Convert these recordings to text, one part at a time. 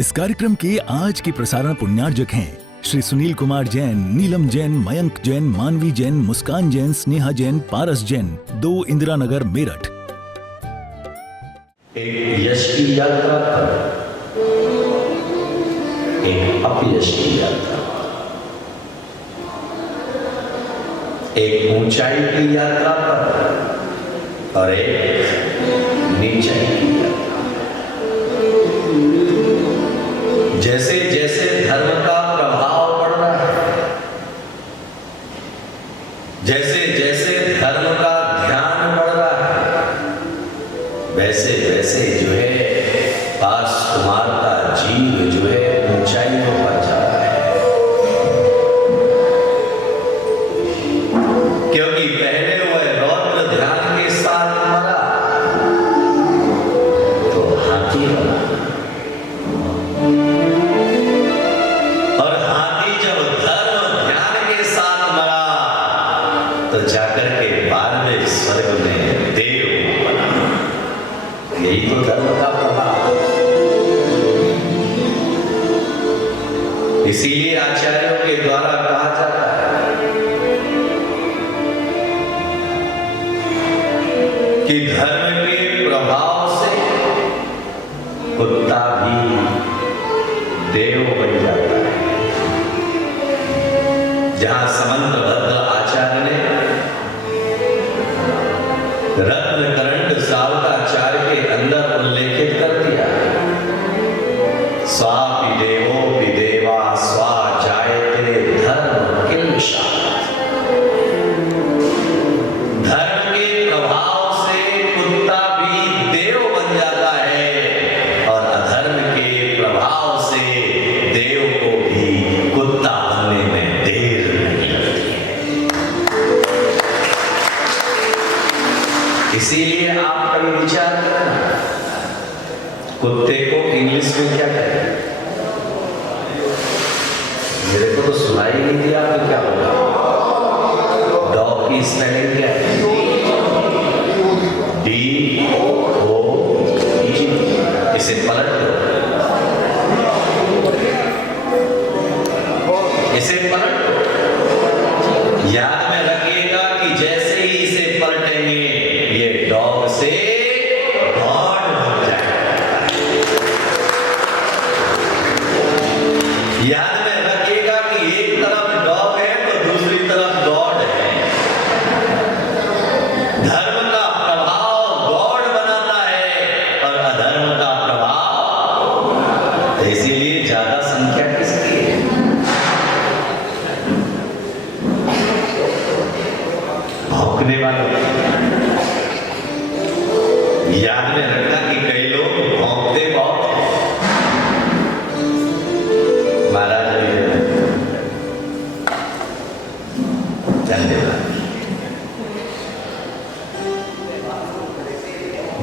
इस कार्यक्रम के आज के प्रसारण पुण्यार्जक हैं श्री सुनील कुमार जैन, नीलम जैन, मयंक जैन, मानवी जैन, मुस्कान जैन, स्नेहा जैन, पारस जैन, 2 इंदिरा नगर, मेरठ। एक यश की यात्रा पर एक अपयश की यात्रा, एक ऊंचाई की यात्रा पर और एक नीचाई की यात्रा। जैसे जैसे धर्म का प्रभाव बढ़ रहा है, जैसे जैसे धर्म का ध्यान बढ़ रहा है, वैसे वैसे जो है पास कुमार का जीव जो है ऊंचाइयों पर जा रहा है। क्योंकि पहले वह रौद्र ध्यान के साथ मरा तो हाथी बना, और हाथी जब धर्म ध्यान के साथ मरा तो जाकर के 12वें स्वर्ग में देव बना। यही तो धर्म का प्रभाव। इसीलिए आचार्यों के द्वारा कहा जाता है कि धर्म के प्रभाव से कुत्ता भी देव बन जाता है। जहां समंतभद्र आचार्य ने रत्नकरंड सावकाचार्य के अंदर उल्लेखित कर दिया, स्वापि देवोपि देवा स्वा जायते धर्म किल्बिषात्। धर्म के प्रभाव से कुत्ता भी देव बन जाता है और अधर्म के प्रभाव से देव को भी कुत्ता बनने में देर नहीं लगती है। इसीलिए आप कभी विचार करना, कुत्ते को इंग्लिश में क्या कहें? मेरे को तो सुनाई नहीं दिया, तो क्या होगा? डॉग की स्पेलिंग क्या है? D-O-G। इसे पलट दो, इसे पलट दो। याद में रखिएगा कि जैसे ही इसे पलटेंगे ये डॉग से गॉड बन जाएगा। याद में रखिएगा कि एक तरफ डॉग है तो दूसरी तरफ गॉड है। धर्म का प्रभाव गॉड बनाता है और अधर्म का प्रभाव, इसीलिए ज्यादा संख्या किसकी है? भौंकने वालों। याद में रखना कि कई लोग भौंकते बहुत हैं। महाराज धन्यवाद।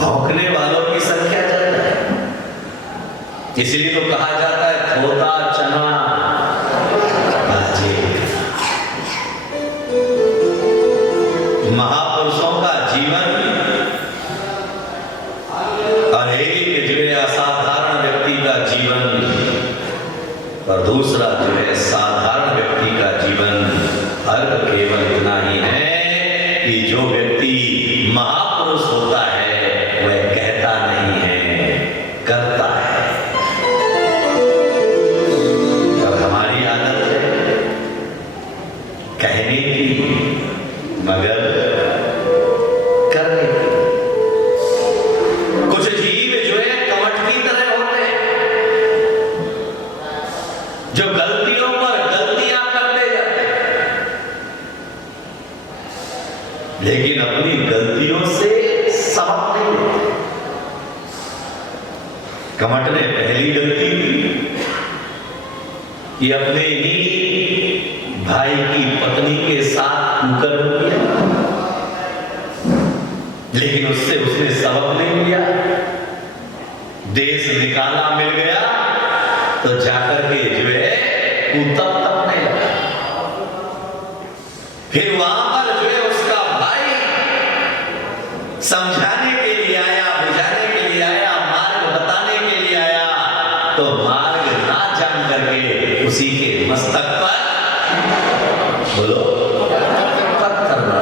भौंकने वालों की संख्या ज्यादा है, इसलिए तो कहा जाता है थोता चना बाजे। महापुरुषों का जीवन और एक जो है असाधारण व्यक्ति का जीवन और दूसरा जो है साधारण व्यक्ति का जीवन, फर्क केवल इतना ही है कि जो व्यक्ति महापुरुष होता है वह कहता नहीं है, करता है। और हमारी आदत है कहने की मगर करने की। कुछ जीव जो है कवट की तरह होते हैं, जो गलतियों पर गलतियां करते जाते हैं, लेकिन अपनी गलतियों से सबक नहीं लेते। कवट ने पहली गलती की कि अपने ही भाई की पत्नी के साथ कुकर्म किया, लेकिन उससे उसने सबक नहीं लिया। देश निकाला मिल गया तो जाकर के जो है कुतप तपने लगा। फिर वहां पर जो है उसका भाई समझाने के लिए आया, बुझाने के लिए आया, मार्ग बताने के लिए आया, तो मार्ग बोलो, पत्थर बना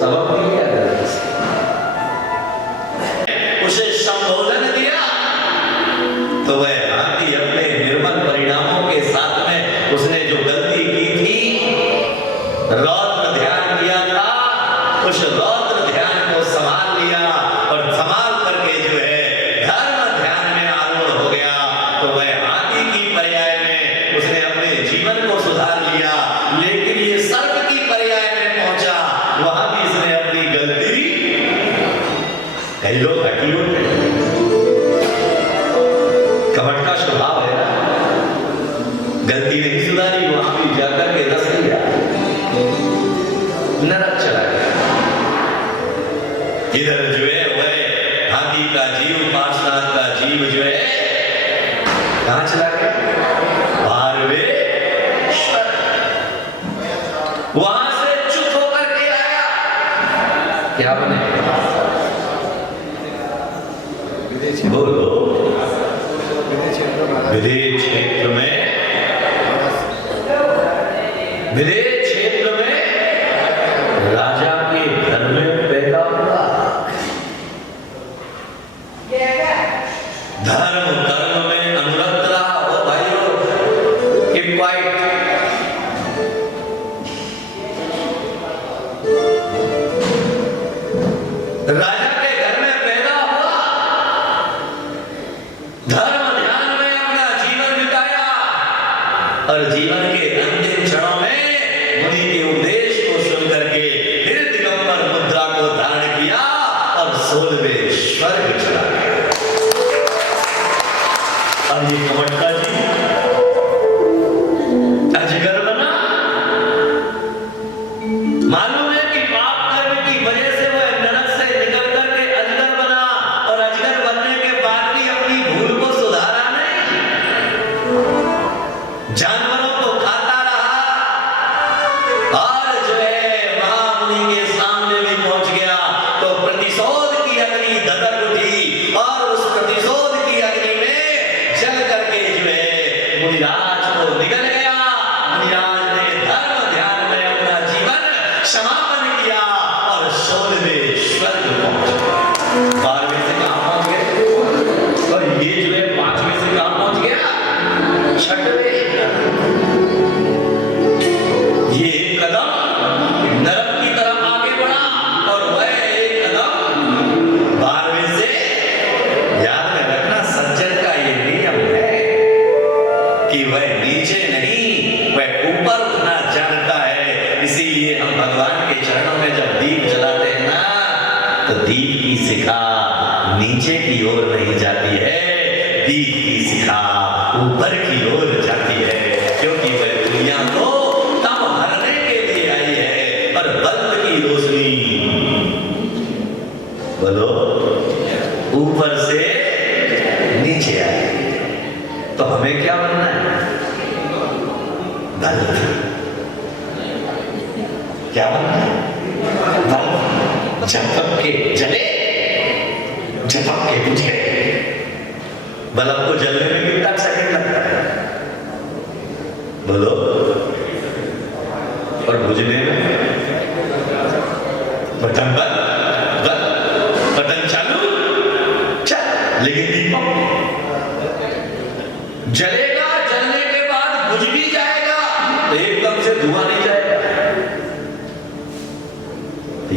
सबक नहीं किया गलती से। उसे संबोधन दिया तो वह हाथी अपने निर्मल परिणामों के साथ में उसने जो गलती की थी, रौद्र ध्यान किया था, उस रौद्र ध्यान को संभाल लिया और संभाल करके जो है धर्म ध्यान में आरूढ़ हो गया। तो वह हाथी की पर्याय में उसने अपने जीवन को सुधार लिया, लेकिन ये सर्प की पर्याय में पहुंचा, वहां भी इसने अपनी गलती, कई लोग हटी होते हैं, कपट का स्वभाव है ना, गलती नहीं सुधारी, वहां भी जाकर के रस लिया, नरक चला गया। इधर जो है वह हाथी का जीव, पार्श्वनाथ का जीव जो है कहां चला गया? भारवेश्वर। वहां से चुप होकर के आया, क्या बने? बोलो, विदेश क्षेत्र में, विदेश क्षेत्र में राजा के घर में पैदा हुआ, धर्म कर्म में अनुरक्त रहा। ओ भाइयों, कीप क्वाइट। राजा के घर में पैदा हुआ, धर्म ध्यान में अपना जीवन बिताया और जीवन के अंतिम क्षणों में मुनि के उपदेश को सुनकर के फिर दिगंबर मुद्रा को धारण किया और 16वें स्वर्ग चला गया। और ये कपट का जी अजगर बना। मालूम है कि पाप कर्म की वजह से वह नरक से निकल करके अजगर बना, और अजगर बनने के बाद भी अपनी भूल को सुधारा नहीं, जानवरों को खाता रहा और जो है महामुनि के सामने भी पहुंच गया। तो प्रतिशोध की अग्नि धधक उठी और उस प्रतिशोध की अग्नि में जल करके जो है मुनिराज को निगल गया। मुनिराज ने धर्म ध्यान में अपना जीवन समापन किया और 16वें स्वर्ग पहुंच गए। 12वें से कहां पहुंच गए? और ये जो है 5वें से कहां पहुंच गया? 6वें। ये एक कदम नरक की तरफ आगे बढ़ा और वह एक कदम 12वें से। याद में रखना, सज्जन का ये नियम है कि वह नीचे नहीं, वह ऊपर उठना जानता है। इसीलिए हम भगवान के चरणों में जब दीप जलाते हैं ना, तो दीप की शिखा नीचे की ओर नहीं जाती है, दीप की शिखा ऊपर की ओर जाती है, क्योंकि वह दुनिया को तम हरने के लिए आई है। और बल्ब की रोशनी, बोलो, ऊपर से नीचे आई। तो हमें क्या बनना है? बल्ब। क्या बनना है? बल्ब। झपक के जले, झपक के बुझे। बल्ब को जलने में कितना सेकंड लगता है? बोलो। और बुझने में बटन बंद, बटन चालू, चल। लेकिन दीपक जलेगा, जलने के बाद बुझ भी जाएगा, तो एकदम से धुआं नहीं जाएगा।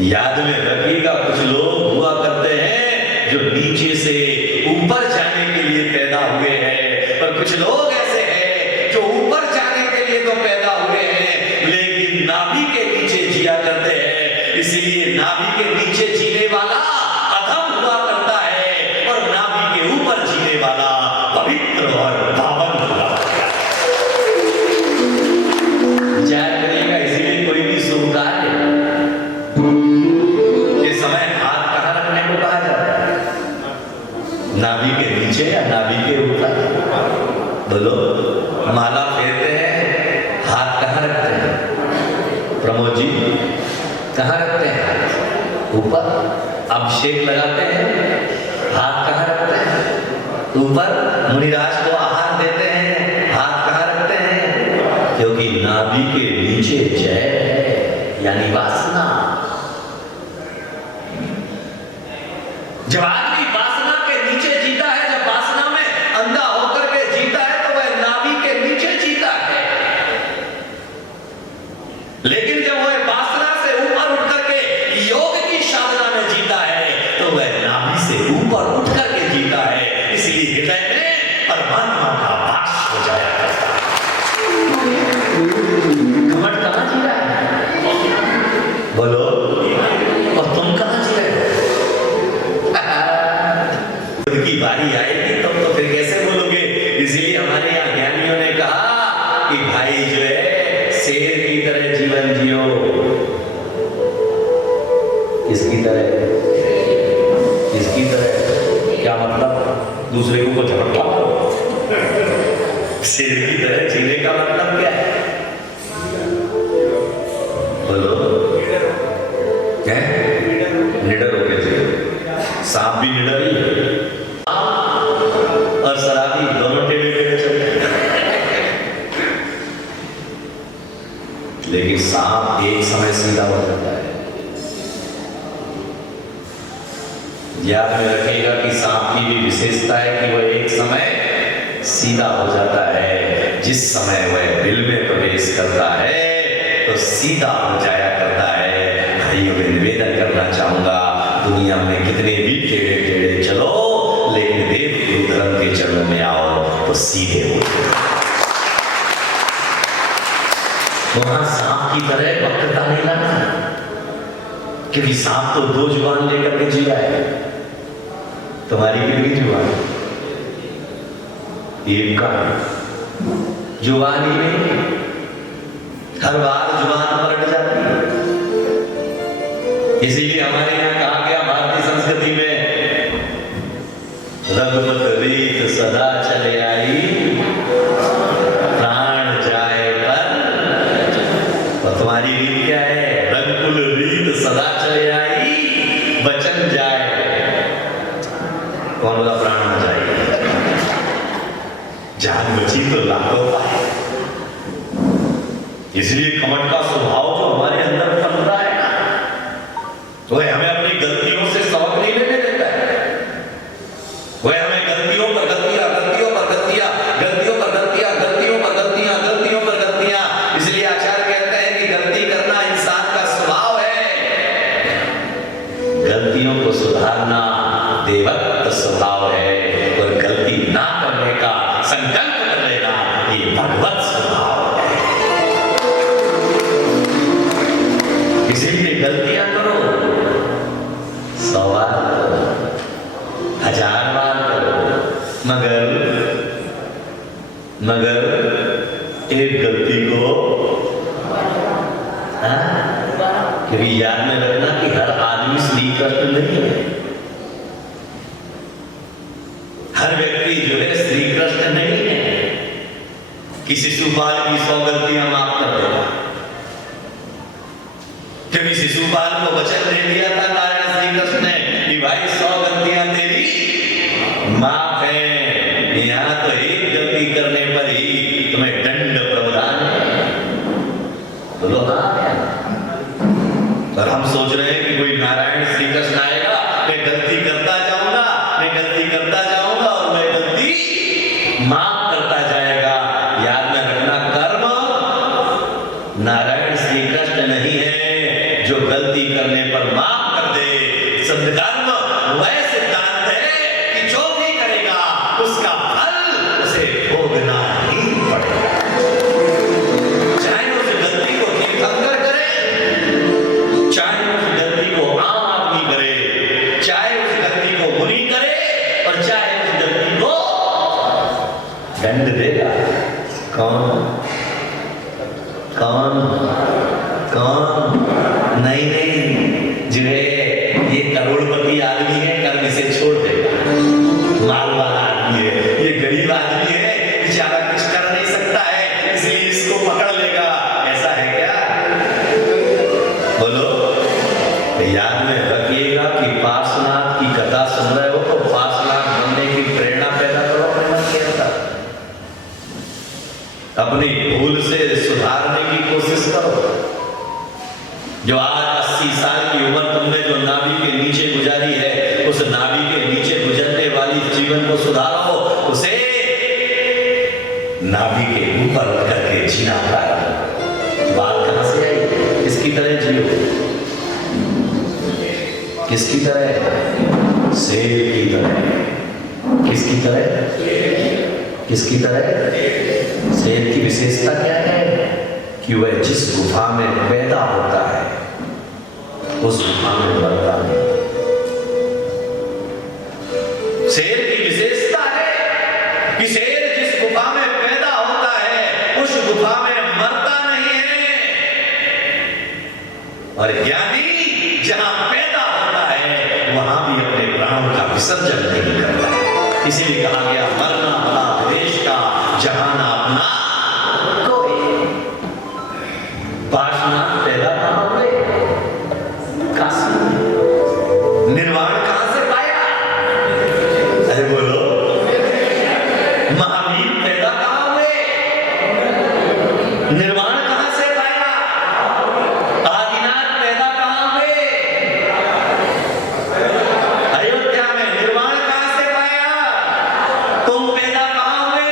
याद में रखिएगा, कुछ लोग हुआ करते हैं जो नीचे से ऊपर जाने के लिए पैदा हुए हैं, और कुछ लोग ऐसे हैं जो ऊपर जाने के लिए तो पैदा हुए हैं लेकिन नाभि के नीचे जिया करते हैं। इसीलिए नाभि के नीचे जीने वाला अधम हुआ करता है और नाभि के ऊपर जीने वाला पवित्र और पावन हुआ करता है। विचार करिएगा, इसीलिए कोई भी शुभ कार्य के समय हाथ कहां रखने को कहा जाता है? नाभि के नीचे या नाभि के ऊपर? बोलो। माला फेरते हैं, हाथ कहां रखते हैं? प्रमोद जी, कहां रखते हैं? ऊपर। अभिषेक लगाते हैं, हाथ कहां रखते हैं? ऊपर। मुनिराज को आहार देते हैं, हाथ कहां रखते हैं? क्योंकि नाभि नाभि के नीचे जय है, यानी वासना। जब आदमी वासना के नीचे जीता है, जब वासना में अंधा होकर के जीता है, तो वह नाभि के नीचे जीता है। लेकिन जब वह वासना से ऊपर उठ करके योग की साधना में जीता है, तो वह नाभि से ऊपर उठ करके जीता है। इसलिए हृदय में परमात्मा का वास हो जाया करता है। घमंड कहां जी रहा है? बोलो, और तुम कहां जी रहे हो? खुद की बारी आएगी तब तो फिर कैसे बोलोगे? इसीलिए हमारे यहाँ ज्ञानियों ने कहा कि भाई जो है शेर की तरह जीवन जियो। किसकी तरह? किसकी तरह? क्या मतलब? दूसरे को झपटला। शेर की तरह जीने का मतलब क्या है? बोलो, क्या? निडर होके जियो। सांप भी निडर ही है और शराबी दोनों टेढ़े टेढ़े चलते हैं। लेकिन सांप एक समय सीधा हो जाता है। याद में रखिएगा कि सांप की भी विशेषता है कि वह एक समय सीधा हो जाता है। जिस समय वह बिल में प्रवेश करता है तो सीधा हो जाया करता है। भाइयों में निवेदन करना चाहूंगा, दुनिया में कितने भी टेढ़े टेढ़े चलो, लेकिन देव गुरु धर्म के चरणों में आओ तो सीधे हो। वहां सांप की तरह वक्रता नहीं लाना, क्योंकि सांप तो दो जुबान लेकर के जी रहा है। तुम्हारी कितनी जुबान? एक का जुबान ही नहीं, हर बार जुबान पलट जाती है। इसीलिए हमारे यहाँ कहा गया भारतीय संस्कृति में, रघुपत रीत सदा चले आई, प्राण जाए पर। और तुम्हारी रीत क्या है? रघुकुल रीत सदा चले आई, बचन जाए। कौन बोला प्राण न जाए? जान बची तो लाखों पाए। इसलिए कमट का स्वभाव जो हमारे अंदर पल रहा है ना, वह हमें अपनी गलतियों से सबक नहीं लेने देता है। वह हमें गलतियों पर गलतियां, गलतियों पर गलतियां, गलतियों पर गलतियां, गलतियों पर गलतियां, गलतियों पर गलतियां। इसलिए आचार्य कहते हैं कि गलती करना इंसान का स्वभाव है। गलतियों को सुधारना देवत्व स्वभाव है, और गलती ना करने का संकल्प कर लेना ये भगवत स्वभाव है। इसीलिए गलतियां करो, 100 बार करो, 1000 बार करो, मगर एक गलती को क्योंकि याद में रखना कि हर आदमी श्री कृष्ण नहीं है। हर व्यक्ति जो है श्री कृष्ण नहीं है कि शिशुपाल की 100 गलतियां माफ कर देगा। क्योंकि शिशुपाल को वचन दे दिया था नारायण श्री कृष्ण ने कि भाई 100 गलतियां तेरी माफ है। यहां तो एक गलती करने पर ही तुम्हें दंड प्रावधान है। बोलो हाँ। और हम सोच रहे हैं कि कोई नारायण श्री कृष्ण आएगा, मैं गलती करता जाऊंगा, मैं गलती करता जाऊंगा और मैं गलती माफ करता जाएगा। याद में रखना, कर्म नारायण श्री कृष्ण नहीं है जो गलती करने पर माफ कर दे। सदकर्म वह सिद्धांत है कि जो भी करेगा उसका फल उसे भोगना ही पड़ेगा। चाहे उस गलती को तीर्थंकर करे, चाहे उस गलती को आम आदमी करे, चाहे उस गलती को मुनि करे, और चाहे उस गलती को दंड देगा। कौन कौन कौन? नहीं, जो है ये करोड़पति आदमी है, कर्म इसे छोड़ देगा। माल वाला आदमी है, ये गरीब आदमी है, बेचारा कुछ कर नहीं सकता है, इसलिए इसको पकड़ लेगा। ऐसा है क्या? बोलो। याद में रखिएगा कि पार्श्वनाथ की कथा सुन रहे हो तो पार्श्वनाथ बनने की प्रेरणा पैदा करो अपने मन के अंदर। अपनी भूल से सुधारने की जो आज 80 साल की उम्र तुमने जो नाभि के नीचे गुजारी है, उस नाभि के नीचे गुजरने वाली जीवन को सुधारो, उसे नाभि के ऊपर उठ करके जीना प्रारंभ। बात कहां से आई? किसकी तरह जियो? किसकी तरह? शेर की तरह। किसकी तरह? किसकी तरह? शेर की विशेषता क्या है? कि वह जिस गुफा में पैदा होता है उस गुफा में मरता नहीं। शेर की विशेषता है कि शेर जिस गुफा में पैदा होता है उस गुफा में मरता नहीं है, और ज्ञानी जहां पैदा होता है वहां भी अपने प्राणों का विसर्जन नहीं करता है। इसीलिए कहा गया मरना भला देश का, जहां ना अपना कोई। पार्श्वनाथ पैदा कहां हुए? काशी। निर्वाण कहां से पाया? अरे बोलो। महावीर पैदा कहां हुए? निर्वाण कहां से पाया? आदिनाथ पैदा कहां हुए? अयोध्या में। निर्वाण कहां से पाया? तुम पैदा कहां हुए?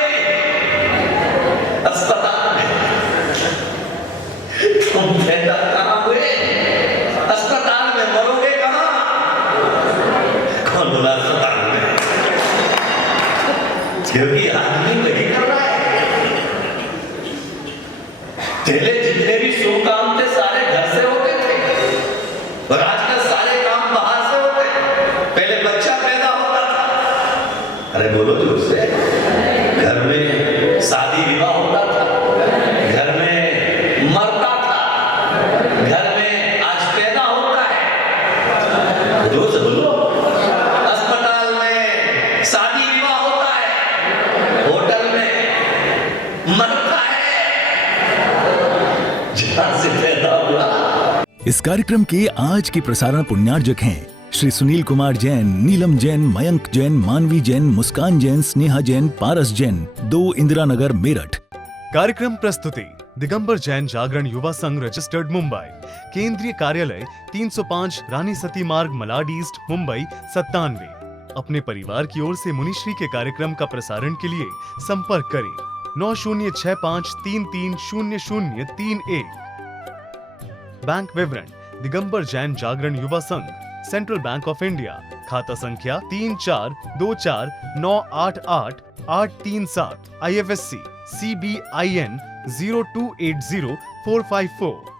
अस्पताल में। तुम पैदा कहां हुए? अस्पताल में। मरोगे कहां? कौन बोला अस्पताल में? क्योंकि आदमी वही कर रहा है। पहले जितने भी शुभ काम थे सारे घर से होते थे, और आजकल सारे काम बाहर से होते हैं। पहले बच्चा पैदा होता था, अरे बोलो जोर से, घर में शादी विवाह होता था, घर में मरता था, घर में आज पैदा होता है। जोर से बोलो। अस्पताल में शादी विवाह होता है, होटल में मरता है, जहां से पैदा हुआ। इस कार्यक्रम के आज के प्रसारण पुण्यार्जक हैं श्री सुनील कुमार जैन, नीलम जैन, मयंक जैन, मानवी जैन, मुस्कान जैन, स्नेहा जैन, पारस जैन, 2 इंदिरा नगर, मेरठ। कार्यक्रम प्रस्तुति दिगंबर जैन जागरण युवा संघ रजिस्टर्ड मुंबई। केंद्रीय कार्यालय 305 रानी सती मार्ग, मलाड ईस्ट, मुंबई 97। अपने परिवार की ओर से मुनिश्री के कार्यक्रम का प्रसारण के लिए संपर्क करें 9065330031। बैंक विवरण दिगंबर जैन जागरण युवा संघ, सेंट्रल बैंक ऑफ इंडिया, खाता संख्या 3424988837, IFSC CBIN 0280454।